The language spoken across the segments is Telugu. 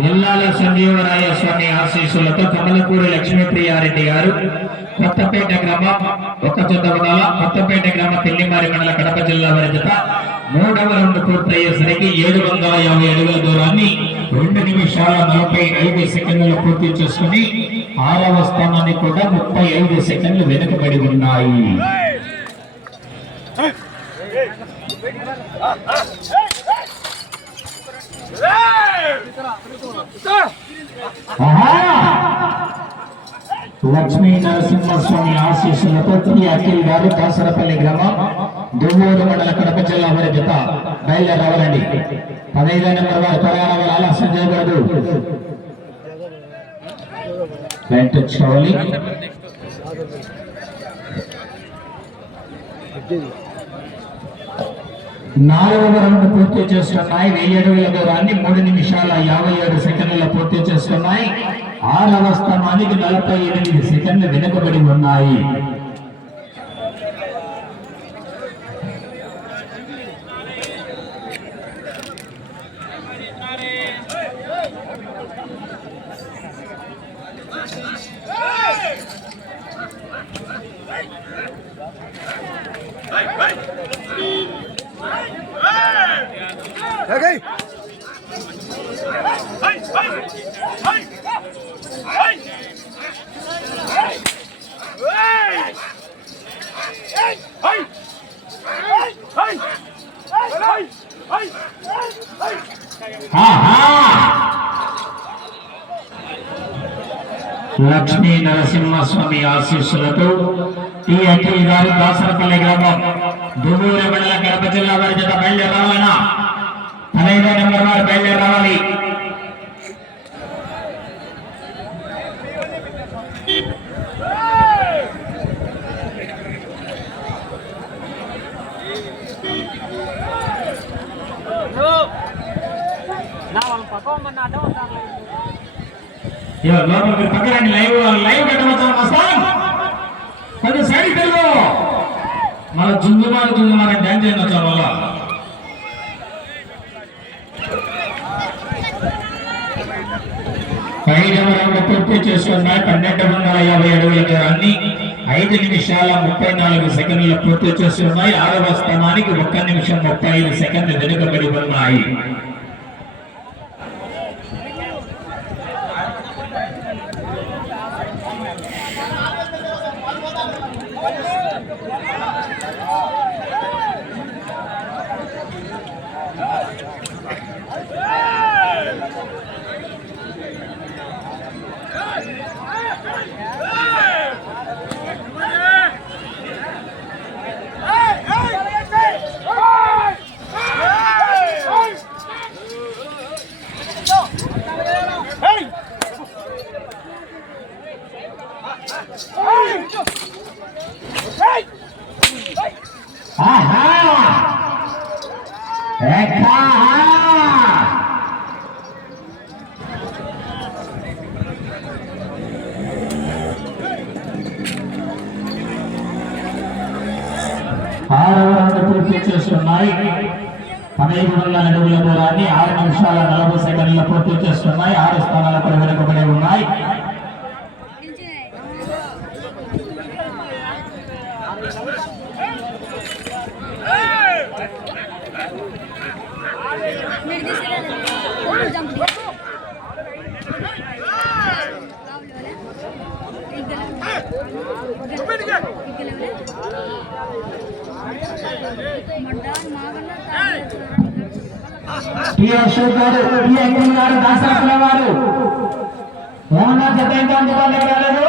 ఇల్లాల సంజీవరాయ స్వామి ఆశీస్సులతో కమలపూరి లక్ష్మీప్రియారెడ్డి గారు కొత్తపేట గ్రామం ఒక చొద్దవదాల కొత్తపేట గ్రామ పెళ్ళిమారి మండల కడప జిల్లా వారి జత మూడవ రౌండ్ పూర్తయ్యేసరికి ఏడు వందల యాభై అడుగుల దూరాన్ని రెండు నిమిషాల నలభై ఐదు సెకండ్లు పూర్తి చేసుకుని ఆరవ స్థానాన్ని కూడా ముప్పై ఐదు సెకండ్లు వెనుకబడి ఉన్నాయి. లక్ష్మీ నరసింహస్వామి ఆశీస్సులతో శ్రీ అఖిల్ గారు దాసరపల్లి గ్రామం దువ్వూరు మండల కడప జిల్లా వారి జత బయలుదేరవాలండి పదహైదు నెంబర్ వారు త్వరగా రావాలి. ఆలస్యం చేయకూడదు వెంకటేశ్వరి నాలుగవ రౌండ్ పూర్తి చేస్తున్నాయి వెయ్యి అడుగుల దూరాన్ని మూడు నిమిషాల యాభై ఏడు సెకండ్ల పూర్తి చేస్తున్నాయి ఆరవ స్థానానికి నలభై ఎనిమిది సెకండ్లు వెనుకబడి ఉన్నాయి. లక్ష్మీ నరసింహస్వామి ఆశీస్సులతో ఈ అఖిల్ గారు దాసరపల్లి గ్రామం దుమూరు మండల కడప జిల్లా వారి చేత బయలుదేరాలన్నా తనైన నెంబర్ వారు బయలుదేరాలి లోపల మీరు పక్కన లైవ్ లైవ్ పెట్టవచ్చు మస్తాన్ కొంచెం సైడ్ తెలుగు మన జుంజుమారు జుంజుమారు డ్యాన్స్ చేయొచ్చు వల్ల ఐదవ రౌండ్ పూర్తి చేస్తున్నాయి పన్నెండు వందల యాభై అడుగుల దూరాన్ని ఐదు నిమిషాల ముప్పై నాలుగు సెకండ్ల పూర్తి చేస్తున్నాయి ఆరవ స్థానానికి ఒక్క నిమిషం ముప్పై ఐదు సెకండ్లు వెనుకబడి ఉన్నాయి. ఆరవ రౌండ్ పూర్తి చేస్తున్నాయి. పదహైదు వందల అడుగుల దూరాన్ని ఆరు నిమిషాల నలభై సెకండ్ల పూర్తి చేస్తున్నాయి. ఆరు స్థానాలకు వెనుకబడి ఉన్నాయి. టి అశోక్ గారు టి అఖిల్ గారు దాసరపుల వారు మోహన్ జత ఇంకా కాలేదు రాలేదు.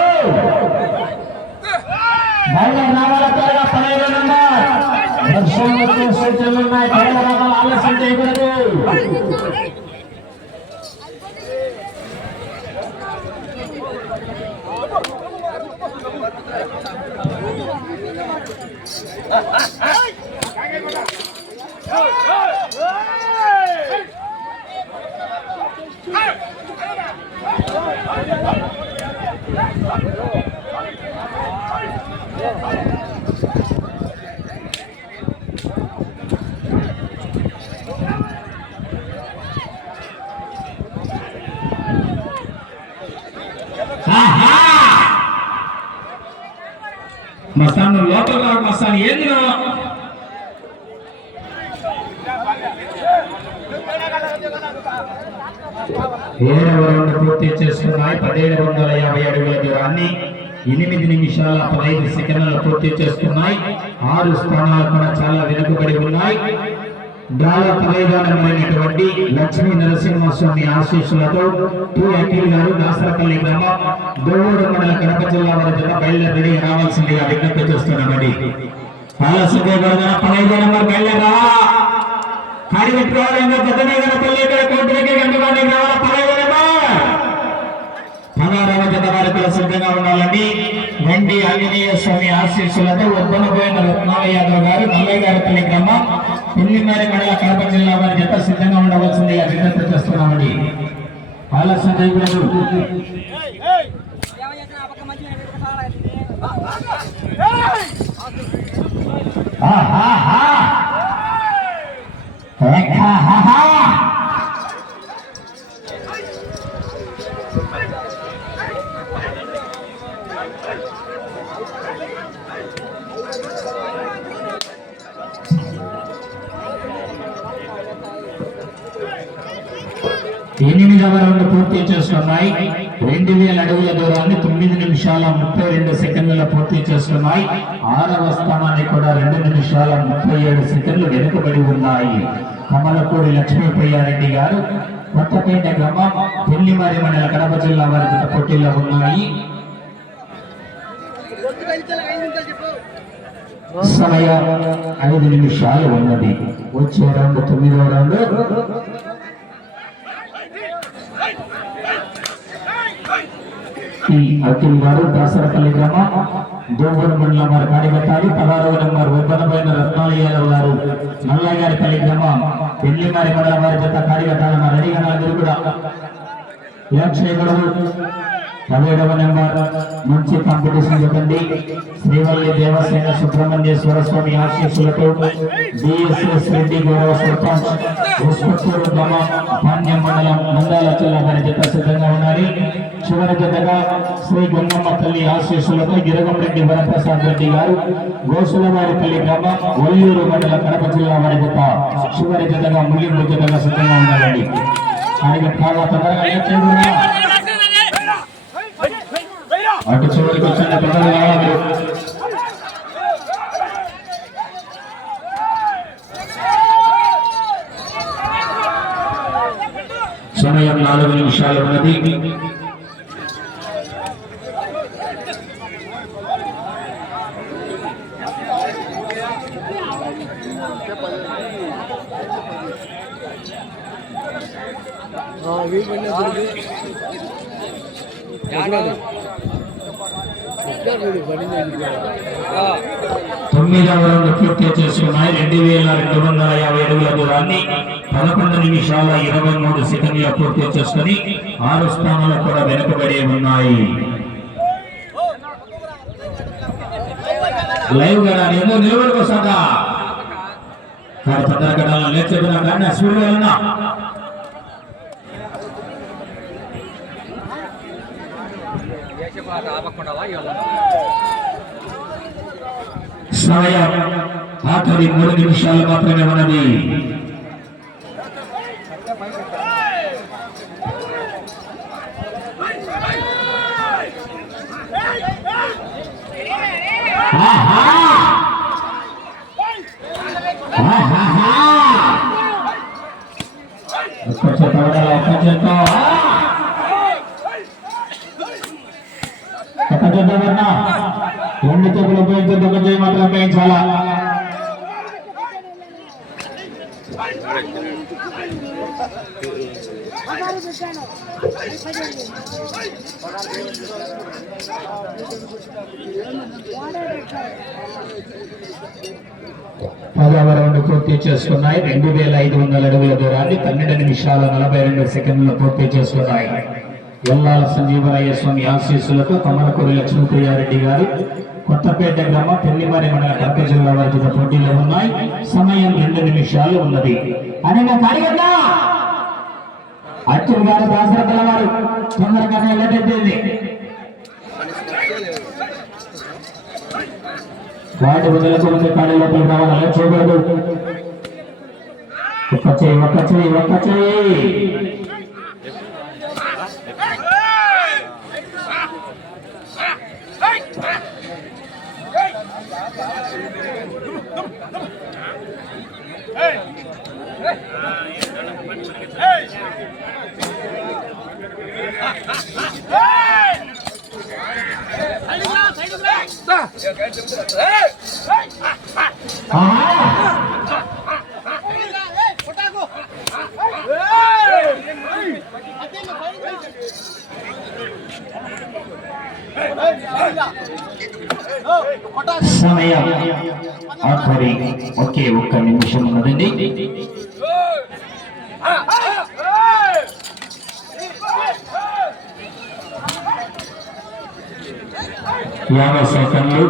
రావాల త్వరగా పదహైదు నెంబర్. వర్షం వచ్చే సూచనలు ఉన్నాయి. రావాలి ఆలస్యం చేయకూడదు. మస్తాను లోపల రా మస్తాను ఏంది ఏడవ రౌండ్ పూర్తి చేసుకున్నాయి. పదిహేడు వందల యాభై అడుగుల దూరాన్ని ఎనిమిది నిమిషాల పదహైదు సెకండ్ల పూర్తి చేస్తున్నాయి ఆరు స్థానాలు కూడా చాలా వెనుకబడి ఉన్నాయి. డ్రాలో పదహైదమైనటువంటి లక్ష్మీ నరసింహస్వామి ఆశీస్సులతో టి అఖిల్ గారు దాసరపల్లి గ్రామం గోవూరు మండల కడప జిల్లా వారి జత బయలుదేరి రావాల్సిందిగా విజ్ఞప్తి చేస్తున్నామండి. ఆలస్యం చేయబడగా పదహైదు నెంబర్ బయలుదేరా. కాడి పెట్టుకోవాలి పెద్దనే గణపల్లి ఇక్కడ కోటికి గంటవాడి రావాలి పదహైదు నెంబర్. పదహారవ జత వారికి సిద్ధంగా ఉండాలని వెండి ఆంజనేయ స్వామి ఆశీస్సులతో ఉద్దనపోయిన రత్నాల యాదవ్ గారు నల్లయ్య గారిపల్లి గ్రామం పుల్లిమారి మండల కడప జిల్లా వారి జత సిద్ధంగా ఉండవలసిందిగా విజ్ఞప్తి చేస్తున్నామండి. ఆలస్యం చేయకూడదు ఆహాహా. ఎనిమిదవ రౌండ్ పూర్తి చేస్తున్నాయి. రెండు వేల అడుగుల దూరాన్ని తొమ్మిది నిమిషాల ముప్పై రెండు సెకండ్ల పూర్తి చేస్తున్నాయి. ఆరవ స్థానాన్ని కూడా రెండు నిమిషాల ముప్పై ఏడు సెకండ్లు వెనుకబడి ఉన్నాయి. కమలపూడి లక్ష్మీప్రియారెడ్డి గారు కొత్తపేట గ్రామం పెళ్ళిమారి మండల కడప జిల్లా వారి పోటీలో ఉన్నాయి. సమయం ఐదు నిమిషాలు ఉన్నది. వచ్చే రౌండ్ తొమ్మిదవ రౌండ్. ఈ అఖిల్ గారు దాసరపల్లి గ్రామం దోబూరు మండలం వారి కార్యకర్తలు పదహారవ నెంబర్ ఒబ్బనపైన రత్నాలు యాదవ్ గారు నల్లగారిపల్లి గ్రామం పెళ్ళిమారి మండలం వారి జత కార్యకర్తలు రెడీగా నలుగురు కూడా. లక్ష్మీగడు పదిహేడవ నెంబర్ మంచి కాంపిటీషన్ చెప్పండి. శ్రీవల్లి దేవసేన సుబ్రహ్మణ్యేశ్వర స్వామి ఆశీస్సులతో బిఎస్ఎస్ రెడ్డి గౌరవ సర్పంచ్ ఉస్కూరు గ్రామం పాణ్యం మండలం మందాల జిల్లా వారి జత సిద్ధంగా ఉన్నారు చివరి జతగా శ్రీ గంగమ్మ తల్లి ఆశీస్సులతో గిరగంరెడ్డి వరప్రసాద్ రెడ్డి గారు గోసులవారిపల్లి గ్రామం ఒల్లూరు మండల కడప జిల్లా వారి జత చివరి జతగా ముగింపు జతగా సిద్ధంగా ఉన్నారండి. ఆయన చాలా తొందరగా అటు చివరికి వచ్చిన తొందరగా రావాలి సమయం నాలుగు నిమిషాలు ఉన్నది తొమ్మిదవ రౌండ్ పూర్తి చేస్తున్నాయి. రెండు వేల రెండు వందల యాభై అడుగుల దూరాన్ని పదకొండు నిమిషాల ఇరవై మూడు సెకండ్ల పూర్తి చేసుకుని ఆరు స్థానాలు కూడా వెనుకబడి ఉన్నాయి. లైవ్ గడా ఏమో నిలబడికి వస్తుందా కానీ తొందర గడాలను కానీ స్పీడ్ సమయం ఆఖరి మూడు నిమిషాలు మాత్రమే ఉన్నది ఆహా! ఆహాహా! ఒక్క చేత వదల, ఒక్క చేత. ఒక్క చేత వదల. రెండు చేతులు ఉపయోగించి ఒక చేయి మాత్రం ఉపయోగించాలా పదహారు పదవ రౌండ్ పూర్తి చేసుకున్నాయి. రెండు వేల ఐదు వందల అడుగుల దూరాన్ని పన్నెండు నిమిషాల నలభై రెండు సెకండ్లు పూర్తి చేసుకున్నాయి. ఎల్లాల సంజీవరాయ స్వామి ఆశీస్సులతో కమలకూరి లక్ష్మీప్రియారెడ్డి గారు కొత్తపేట గ్రామ పెళ్ళిమారి మండల కడప జిల్లా వారి జత పోటీలో ఉన్నాయి. సమయం రెండు నిమిషాలు ఉన్నది. అనగా కార్యకర్త అర్జున్ గారు దాసరపల్ల వారు తొందరగానే లేటెత్తింది వాటి వదిలకు ముందు కాడి లోపల కావాలి చూడదు ఒక్క చేయి ఒక్క చేయి ఒక్క చేయి ఆహా! సమయం ఆఖరి ఒకే ఒక్క నిమిషం ఉన్నదండి యాభై సెకండ్లు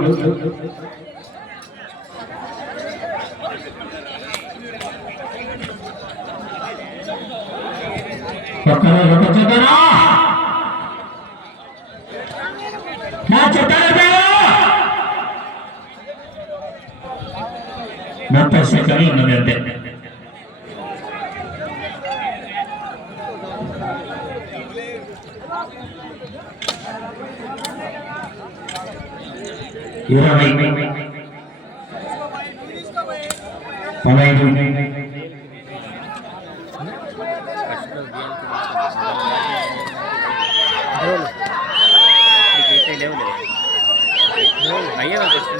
ఒక్కరు ఒక చెద్దరా ಹಾಗಾಗಿ ಇನ್ನೊಂದು ಗಂಟೆ ఇరవై పదహైదు అయ్యా కష్టం